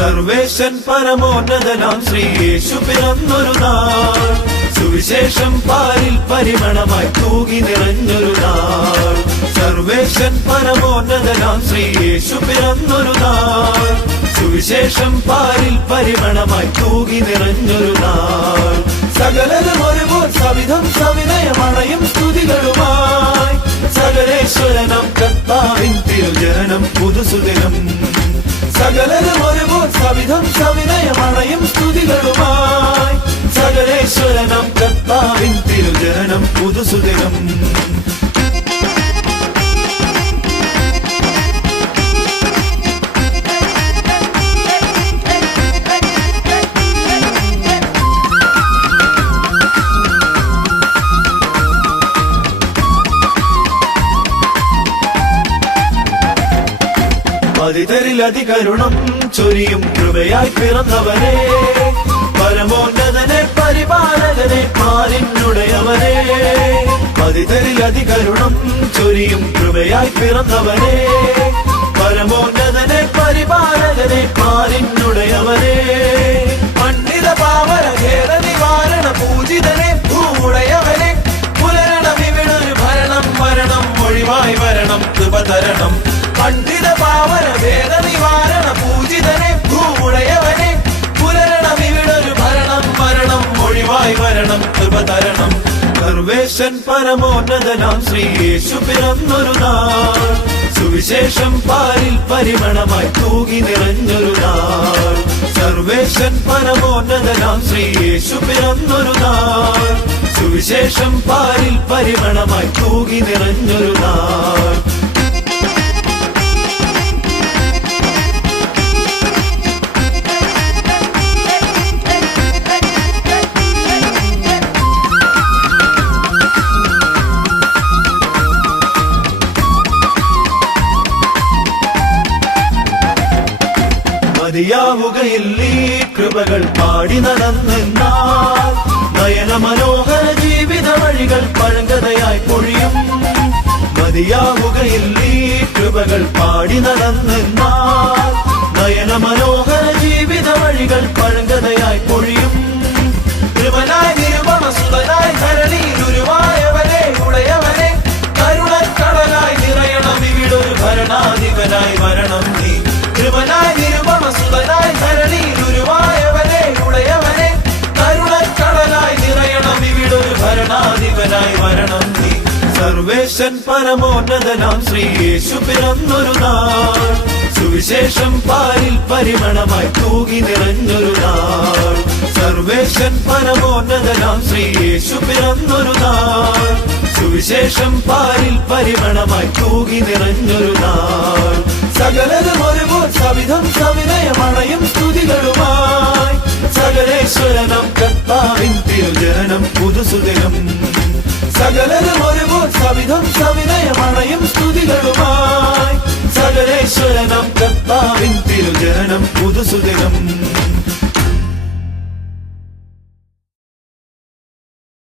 സർവേശൻ പരമോന്നതനാം ശ്രീയേശു പിറന്നൊരു നാൾ, സുവിശേഷം പാരിൽ പരിമളമായി തൂകി നിറഞ്ഞൊരു നാൾ. സർവേശൻ പരമോന്നതനാം ശ്രീയേശു പിറന്നൊരു നാൾ, സുവിശേഷം പാരിൽ പരിമളമായി തൂകി നിറഞ്ഞൊരു നാൾ. സകലരും ഒരുപോൽ സവിധം സവിനയമണയും സ്തുതികളുമായി സകലേശ്വരനം കർത്താവിൻ തിരുജനനം പുതുസുദിനം. സകലരും ഒരുപോൽ സവിധം സവിനയമണയും സ്തുതികളുമായി സകലേശ്വരനം കർത്താവിൻ തിരുജനനം പുതുസുദിനം. പതിതരിലധികരുണം ചൊരിയും കൃപയായി പിറന്നവനെ, പരമോന്നതനെ പരിപാലകനെ പാലിനുടയവനെ. പതിതരിലധികരുണം ചൊരിയും കൃപയായി പിറന്നവനെ, പരമോന്നതനെ പരിപാലകനെ പാലിനുടയവനെ. പണ്ഡിത പാവന ഖേദ നിവാരണ പൂജിതനെ ഭൂമുടയവനെ. പുലരണമിവിടൊരു ഭരണം വരണം ഒഴിവായി വരണം കൃപ തരണം. പണ്ഡിത പാവന ഭേദ നിവാരണ പൂജിതനെ ഭൂമുടയവനെ. പുലരണമിവിടൊരു ഭരണം വരണം ഒഴിവായി വരണം കൃപ തരണം. സർവേശൻ പരമോന്നതനാം ശ്രീയേശു പിറന്നൊരു നാൾ, സുവിശേഷം പാരിൽ പരിമളമായി തൂകി നിറഞ്ഞൊരു നാൾ. സർവേശൻ പരമോന്നതനാം ശ്രീയേശു പിറന്നൊരു നാൾ, സുവിശേഷം പാരിൽ പരിമളമായി തൂകി നിറഞ്ഞൊരു നാൾ. മതിയാവുകയില്ല ഈ കൃപകൾ പാടി നടന്നെന്നാൽ, നയന മനോഹര ജീവിത വഴികൾ പഴങ്കഥയായി പൊഴിയും. മതിയാവുകയില്ല ഈ കൃപകൾ പാടി നടന്നെന്നാൽ, നയന മനോഹര ജീവിത വഴികൾ പഴങ്കഥയായി പൊഴിയും. കൃപനായി നിരുപമ സുതനായി ധരണിയിൽ ഉരുവായവനെ ഉടയവനെ. കരുണക്കടലായി നിറയണം ഇവിടൊരു ഭരണാധിപനായി വരണം നീ. കൃപനായി നിരുപമ സുതനായി ധരണിയിൽ ഉരുവായവനെ ഉടയവനെ. കരുണക്കടലായി നിറയണം ഇവിടൊരു ഭരണാധിപനായി വരണം നീ. സർവേശൻ പരമോന്നതനാം ശ്രീയേശു പിറന്നൊരു നാൾ, സുവിശേഷം പാരിൽ പരിമളമായി തൂകി നിറഞ്ഞൊരു നാൾ. സർവേശൻ പരമോന്നതനാം ശ്രീയേശു പിറന്നൊരു നാൾ, സുവിശേഷം പാരിൽ പരിമളമായി തൂകി നിറഞ്ഞൊരു നാൾ. സകലരും ഒരുപോൽ സവിധം സവിനയമണയും സ്തുതികളുമായി സകലേശ്വരനം കർത്താവിൻ തിരുജനനം പുതുസുദിനം. സകലരും ഒരുപോൽ സവിധം സവിനയമണയും സ്തുതികളുമായി സകലേശ്വരനം കർത്താവിൻ തിരുജനനം പുതുസുദിനം.